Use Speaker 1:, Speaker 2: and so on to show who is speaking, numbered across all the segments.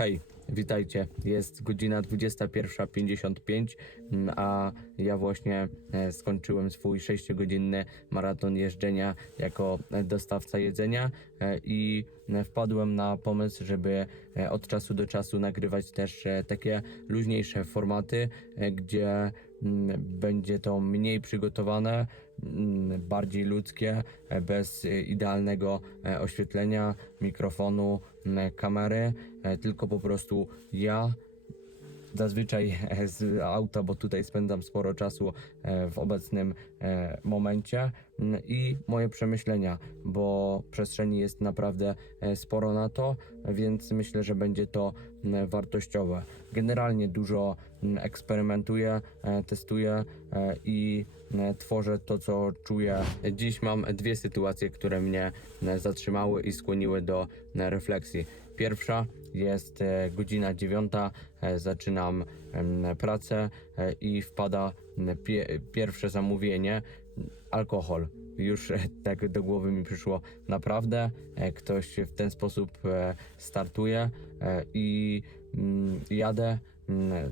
Speaker 1: Hej, witajcie. Jest godzina 21.55, mm, a ja właśnie e, skończyłem swój 6-godzinny maraton jeżdżenia jako dostawca jedzenia e, i wpadłem na pomysł, żeby e, od czasu do czasu nagrywać też takie luźniejsze formaty, gdzie będzie to mniej przygotowane, mm, bardziej ludzkie, e, bez e, idealnego e, oświetlenia, mikrofonu, kamery, tylko po prostu ja. Zazwyczaj e, z auta, bo tutaj spędzam sporo czasu e, w obecnym e, momencie i moje przemyślenia, bo przestrzeni jest naprawdę sporo na to, więc myślę, że będzie to wartościowe. Generalnie dużo eksperymentuję, testuję i tworzę to, co czuję. Dziś mam dwie sytuacje, które mnie zatrzymały i skłoniły do refleksji. Pierwsza jest e, godzina dziewiąta, e, zaczynam pracę e, i wpada pierwsze zamówienie alkohol. Już tak do głowy mi przyszło naprawdę. Ktoś w ten sposób startuje i jadę. Mm,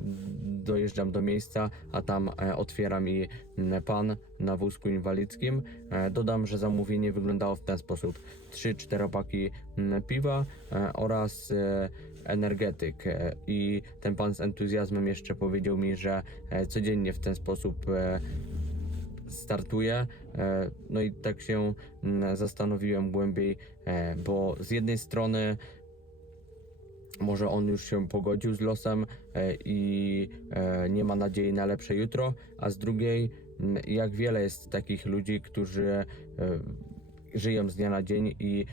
Speaker 1: Dojeżdżam do miejsca, a tam e, otwiera mi mm, pan na wózku inwalidzkim. E, Dodam, że zamówienie wyglądało w ten sposób: 3-4 paki mm, piwa e, oraz energetyk. I ten pan z entuzjazmem jeszcze powiedział mi, że codziennie w ten sposób startuje. No i tak się zastanowiłem głębiej, bo z jednej strony może on już się pogodził z losem e, i e, nie ma nadziei na lepsze jutro, a z drugiej, jak wiele jest takich ludzi, którzy e, żyją z dnia na dzień i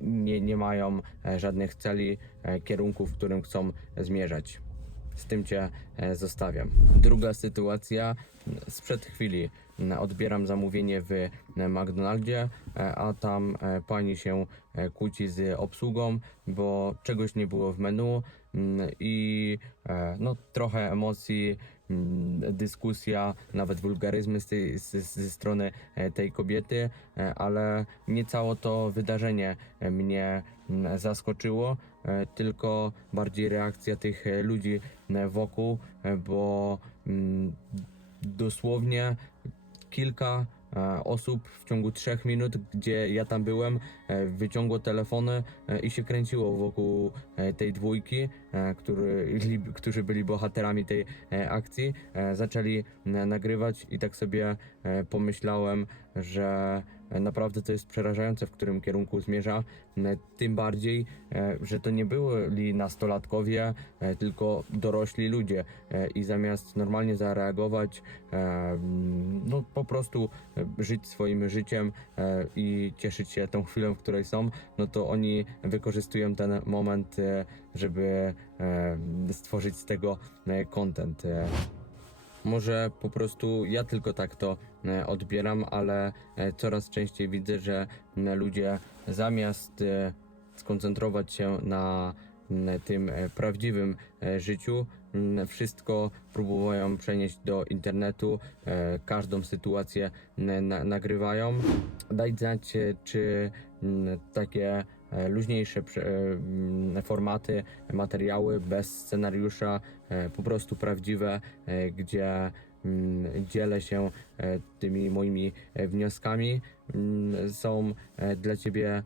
Speaker 1: nie, nie mają żadnych celi, kierunków, w którym chcą zmierzać. Z tym Cię zostawiam. Druga sytuacja sprzed chwili. Odbieram zamówienie w e, McDonaldzie, e, a tam e, pani się kłóci z obsługą, bo czegoś nie było w menu m, i no, trochę emocji, m, dyskusja, nawet wulgaryzmy z tej, z, ze strony tej kobiety, ale nie całe to wydarzenie mnie m, zaskoczyło, tylko bardziej reakcja tych ludzi wokół, bo mm, dosłownie kilka e, osób w ciągu trzech minut, gdzie ja tam byłem, e, wyciągło telefony e, i się kręciło wokół tej dwójki, który, którzy byli bohaterami tej akcji. Zaczęli nagrywać i tak sobie pomyślałem, że naprawdę to jest przerażające, w którym kierunku zmierza. E, Tym bardziej, e, że to nie byli nastolatkowie, e, tylko dorośli ludzie i zamiast normalnie zareagować, no po prostu żyć swoim życiem i cieszyć się tą chwilą, w której są, no to oni wykorzystują ten moment, żeby stworzyć z tego content. Może po prostu ja tylko tak to e, odbieram, ale e, coraz częściej widzę, że ludzie zamiast e, skoncentrować się na tym prawdziwym życiu, wszystko próbują przenieść do internetu, każdą sytuację nagrywają. Daj znać, czy takie luźniejsze prze- e, m, formaty, materiały bez scenariusza, e, po prostu prawdziwe, e, gdzie mm, dzielę się e, tymi moimi e, wnioskami, mm, są e, dla Ciebie e,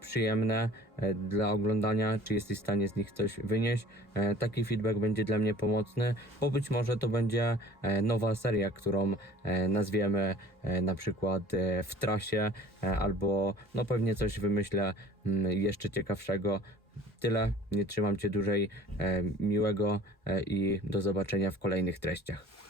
Speaker 1: przyjemne e, dla oglądania, czy jesteś w stanie z nich coś wynieść. E, Taki feedback będzie dla mnie pomocny, bo być może to będzie e, nowa seria, którą e, nazwiemy e, na przykład e, w trasie, e, albo no pewnie coś wymyślę mm, jeszcze ciekawszego. Tyle, nie trzymam Cię dłużej. E, Miłego e, i do zobaczenia w kolejnych treściach.